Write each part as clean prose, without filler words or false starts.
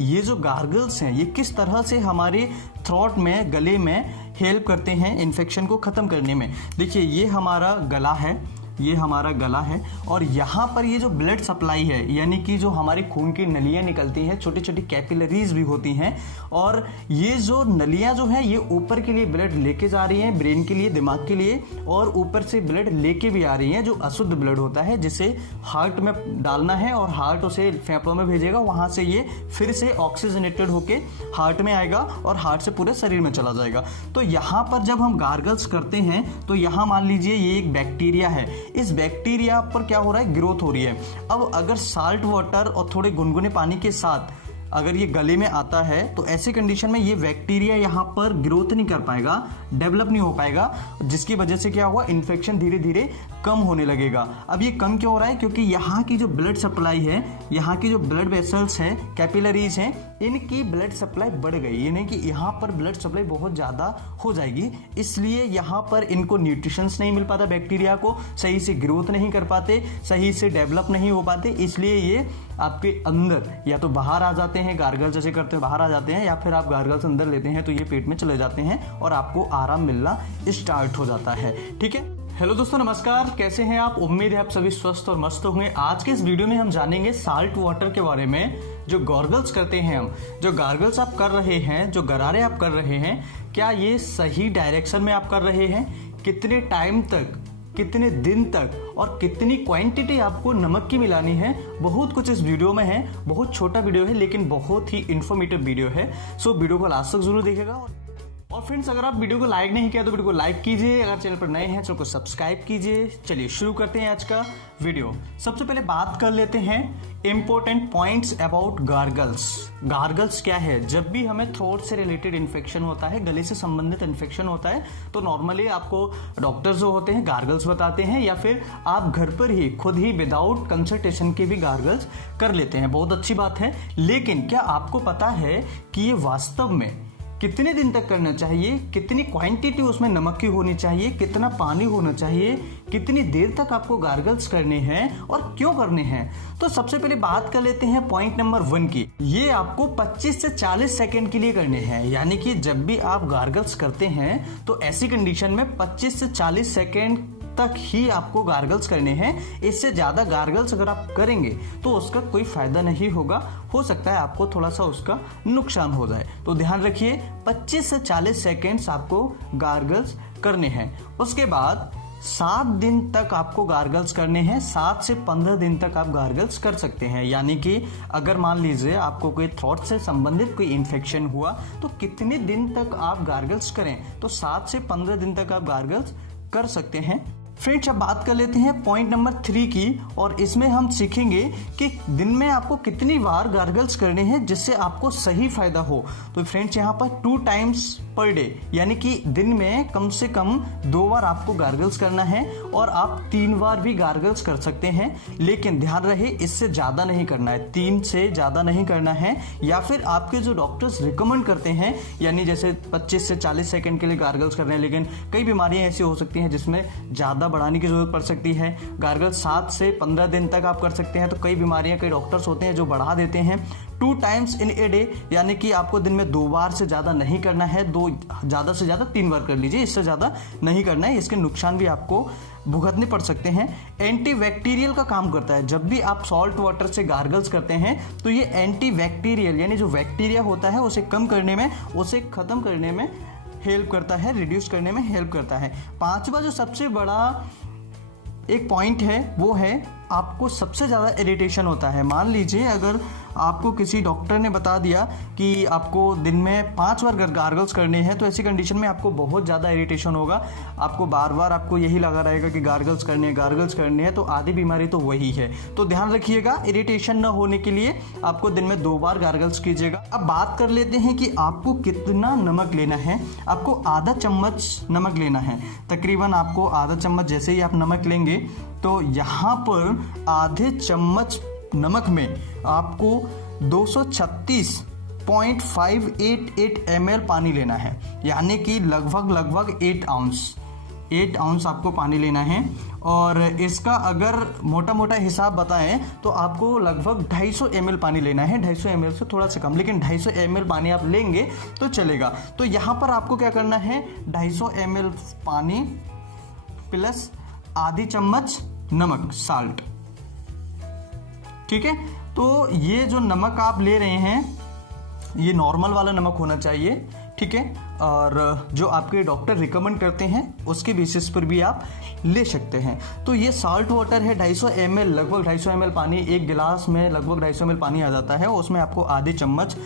ये जो गार्गल्स हैं ये किस तरह से हमारे थ्रोट में, गले में हेल्प करते हैं इन्फेक्शन को ख़त्म करने में। देखिए ये हमारा गला है, ये हमारा गला है और यहाँ पर ये जो ब्लड सप्लाई है, यानी कि जो हमारी खून की नलियाँ निकलती हैं, छोटी छोटी कैपिलरीज भी होती हैं, और ये जो नलियाँ जो हैं ये ऊपर के लिए ब्लड लेके जा रही हैं, ब्रेन के लिए, दिमाग के लिए, और ऊपर से ब्लड लेके भी आ रही हैं जो अशुद्ध ब्लड होता है, जिसे हार्ट में डालना है और हार्ट उसे फेफड़ों में भेजेगा, वहाँ से ये फिर से ऑक्सीजनेटेड होके हार्ट में आएगा और हार्ट से पूरे शरीर में चला जाएगा। तो यहाँ पर जब हम गार्गल्स करते हैं तो यहाँ मान लीजिए ये एक बैक्टीरिया है, इस बैक्टीरिया पर क्या हो रहा है, ग्रोथ हो रही है। अब अगर साल्ट वाटर और थोड़े गुनगुने पानी के साथ अगर ये गले में आता है तो ऐसी कंडीशन में ये बैक्टीरिया यहाँ पर ग्रोथ नहीं कर पाएगा, डेवलप नहीं हो पाएगा, जिसकी वजह से क्या हुआ, इन्फेक्शन धीरे धीरे कम होने लगेगा। अब ये कम क्यों हो रहा है, क्योंकि यहाँ की जो ब्लड सप्लाई है, यहाँ की जो ब्लड वेसल्स हैं, कैपिलरीज हैं, इनकी ब्लड सप्लाई बढ़ गई, यानी कि यहाँ पर ब्लड सप्लाई बहुत ज़्यादा हो जाएगी, इसलिए यहाँ पर इनको न्यूट्रिशंस नहीं मिल पाता, बैक्टीरिया को सही से ग्रोथ नहीं कर पाते, सही से डेवलप नहीं हो पाते, इसलिए ये आपके अंदर या तो बाहर आ जाते हैं, गार्गल जैसे करते हैं बाहर आ जाते हैं, या फिर आप गार्गल्स अंदर लेते हैं तो ये पेट में चले जाते हैं और आपको आराम मिलना स्टार्ट हो जाता है। ठीक है, हेलो दोस्तों, नमस्कार, कैसे हैं आप? उम्मीद है आप सभी स्वस्थ और मस्त होंगे। आज के इस वीडियो में हम जानेंगे साल्ट वाटर के बारे में। जो गार्गल्स करते हैं हम, जो गार्गल्स आप कर रहे हैं, जो गरारे आप कर रहे हैं, क्या ये सही डायरेक्शन में आप कर रहे हैं? कितने टाइम तक, कितने दिन तक और कितनी क्वांटिटी आपको नमक की मिलानी है, बहुत कुछ इस वीडियो में है। बहुत छोटा वीडियो है लेकिन बहुत ही इन्फॉर्मेटिव वीडियो है, सो वीडियो को लास्ट तक जरूर देखिएगा। और फ्रेंड्स, अगर आप वीडियो को लाइक नहीं किया तो वीडियो को लाइक कीजिए, अगर चैनल पर नए हैं चैनल को सब्सक्राइब कीजिए। चलिए शुरू करते हैं आज का वीडियो। सबसे पहले बात कर लेते हैं important points about gargles. Gargles क्या है? जब भी हमें थ्रोट से रिलेटेड इन्फेक्शन होता है, गले से संबंधित इन्फेक्शन होता है, तो नॉर्मली आपको डॉक्टर्स जो होते हैं गार्गल्स बताते हैं, या फिर आप घर पर ही खुद ही विदाउट कंसल्टेशन के भी गार्गल्स कर लेते हैं। बहुत अच्छी बात है, लेकिन क्या आपको पता है कि ये वास्तव में कितने दिन तक करना चाहिए, कितनी क्वांटिटी उसमें नमक की होनी चाहिए, कितना पानी होना चाहिए, कितनी देर तक आपको गार्गल्स करने हैं और क्यों करने हैं? तो सबसे पहले बात कर लेते हैं पॉइंट नंबर 1 की। ये आपको 25 से 40 सेकेंड के लिए करने हैं, यानी कि जब भी आप गार्गल्स करते हैं तो ऐसी कंडीशन में 25 से 40 सेकेंड तक ही आपको गार्गल्स करने हैं। इससे ज्यादा गार्गल्स अगर आप करेंगे तो उसका कोई फायदा नहीं होगा, हो सकता है आपको थोड़ा सा उसका नुकसान हो जाए। तो ध्यान रखिए, 25 से 40 सेकेंड्स आपको गार्गल्स करने हैं। उसके बाद 7 दिन तक आपको गार्गल्स करने हैं। 7 से 15 दिन तक आप गार्गल्स कर सकते हैं, यानी कि अगर मान लीजिए आपको कोई थ्रोट से संबंधित कोई इन्फेक्शन हुआ तो कितने दिन तक आप गार्गल्स करें, तो 7 से 15 दिन तक आप गार्गल्स कर सकते हैं। फ्रेंड्स, अब बात कर लेते हैं पॉइंट नंबर 3 की, और इसमें हम सीखेंगे कि दिन में आपको कितनी बार गार्गल्स करने हैं जिससे आपको सही फायदा हो। तो फ्रेंड्स, यहाँ पर 2 टाइम्स पर डे, यानी कि दिन में कम से कम 2 बार आपको गार्गल्स करना है, और आप 3 बार भी गार्गल्स कर सकते हैं, लेकिन ध्यान रहे इससे ज़्यादा नहीं करना है, 3 से ज़्यादा नहीं करना है। या फिर आपके जो डॉक्टर्स रिकमेंड करते हैं, यानी जैसे 25 से 40 सेकेंड के लिए गार्गल्स करने हैं, लेकिन कई बीमारियां ऐसी हो सकती हैं जिसमें ज़्यादा बढ़ाने की जरूरत पड़ सकती है। गार्गल 7 से 15 दिन तक आप कर सकते हैं, तो कई बीमारियां, कई डॉक्टर्स होते हैं जो बढ़ा देते हैं। 2 टाइम्स इन ए डे, यानी कि आपको दिन में 2 बार से ज़्यादा नहीं करना है, ज़्यादा से ज़्यादा 3 बार कर लीजिए, इससे ज़्यादा नहीं करना है, इसके नुकसान भी आपको भुगतने पड़ सकते हैं। एंटीबैक्टीरियल का काम करता है। जब भी आप सॉल्ट वाटर से गार्गल्स करते हैं तो ये एंटीबैक्टीरियल, यानी जो बैक्टीरिया होता है उसे कम करने में, उसे खत्म करने में हेल्प करता है, रिड्यूस करने में हेल्प करता है। 5वां जो सबसे बड़ा एक पॉइंट है वो है, आपको सबसे ज़्यादा इरिटेशन होता है। मान लीजिए अगर आपको किसी डॉक्टर ने बता दिया कि आपको दिन में 5 बार गार्गल्स करने हैं, तो ऐसी कंडीशन में आपको बहुत ज़्यादा इरिटेशन होगा, आपको बार बार आपको यही लगा रहेगा कि गार्गल्स करने हैं, तो आधी बीमारी तो वही है। तो ध्यान रखिएगा, इरिटेशन न होने के लिए आपको दिन में 2 बार गार्गल्स कीजिएगा। अब बात कर लेते हैं कि आपको कितना नमक लेना है। आपको आधा चम्मच नमक लेना है, तकरीबन आपको आधा चम्मच जैसे ही आप नमक लेंगे तो यहाँ पर आधे चम्मच नमक में आपको 236.588 ml पानी लेना है, यानी कि लगभग 8 आउंस। 8 आउंस आपको पानी लेना है। और इसका अगर मोटा मोटा हिसाब बताएं तो आपको लगभग 250 ml पानी लेना है। 250 ml से थोड़ा सा कम, लेकिन 250 ml पानी आप लेंगे तो चलेगा। तो यहाँ पर आपको क्या करना है, 250 ml पानी प्लस आधी चम्मच नमक, साल्ट। ठीक है, तो ये जो नमक आप ले रहे हैं ये नॉर्मल वाला नमक होना चाहिए। ठीक है, और जो आपके डॉक्टर रिकमेंड करते हैं उसके बेसिस पर भी आप ले सकते हैं। तो ये साल्ट वाटर है 250 ml, लगभग 250 ml पानी, एक गिलास में लगभग 250 ml पानी आ जाता है। उसमें आपको आधी चम्मच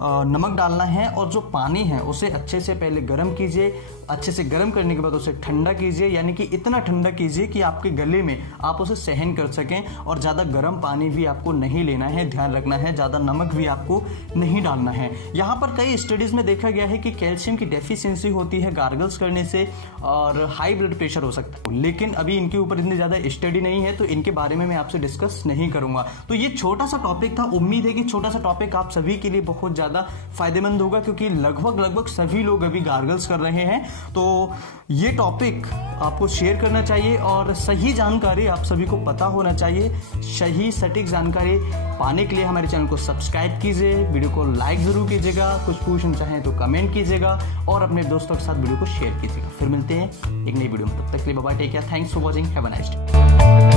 नमक डालना है और जो पानी है उसे अच्छे से पहले गर्म कीजिए। अच्छे से गर्म करने के बाद उसे ठंडा कीजिए, यानी कि इतना ठंडा कीजिए कि आपके गले में आप उसे सहन कर सकें। और ज़्यादा गर्म पानी भी आपको नहीं लेना है, ध्यान रखना है। ज़्यादा नमक भी आपको नहीं डालना है। यहाँ पर कई स्टडीज़ में देखा गया है कि कैल्शियम की डेफिशिएंसी होती है गार्गल्स करने से और हाई ब्लड प्रेशर हो सकता है, लेकिन अभी इनके ऊपर इतनी ज़्यादा स्टडी नहीं है तो इनके बारे में मैं आपसे डिस्कस नहीं करूँगा। तो ये छोटा सा टॉपिक था, उम्मीद है कि छोटा सा टॉपिक आप सभी के लिए बहुत ज़्यादा फायदेमंद होगा, क्योंकि लगभग सभी लोग अभी गार्गल्स कर रहे हैं। तो ये टॉपिक आपको शेयर करना चाहिए और सही जानकारी आप सभी को पता होना चाहिए। सही सटीक जानकारी पाने के लिए हमारे चैनल को सब्सक्राइब कीजिए, वीडियो को लाइक जरूर कीजिएगा, कुछ पूछना चाहें तो कमेंट कीजिएगा और अपने दोस्तों के साथ वीडियो को शेयर कीजिएगा। फिर मिलते हैं एक नई वीडियो में, तब तक के लिए bye bye, take care, thanks for watching, have a nice day.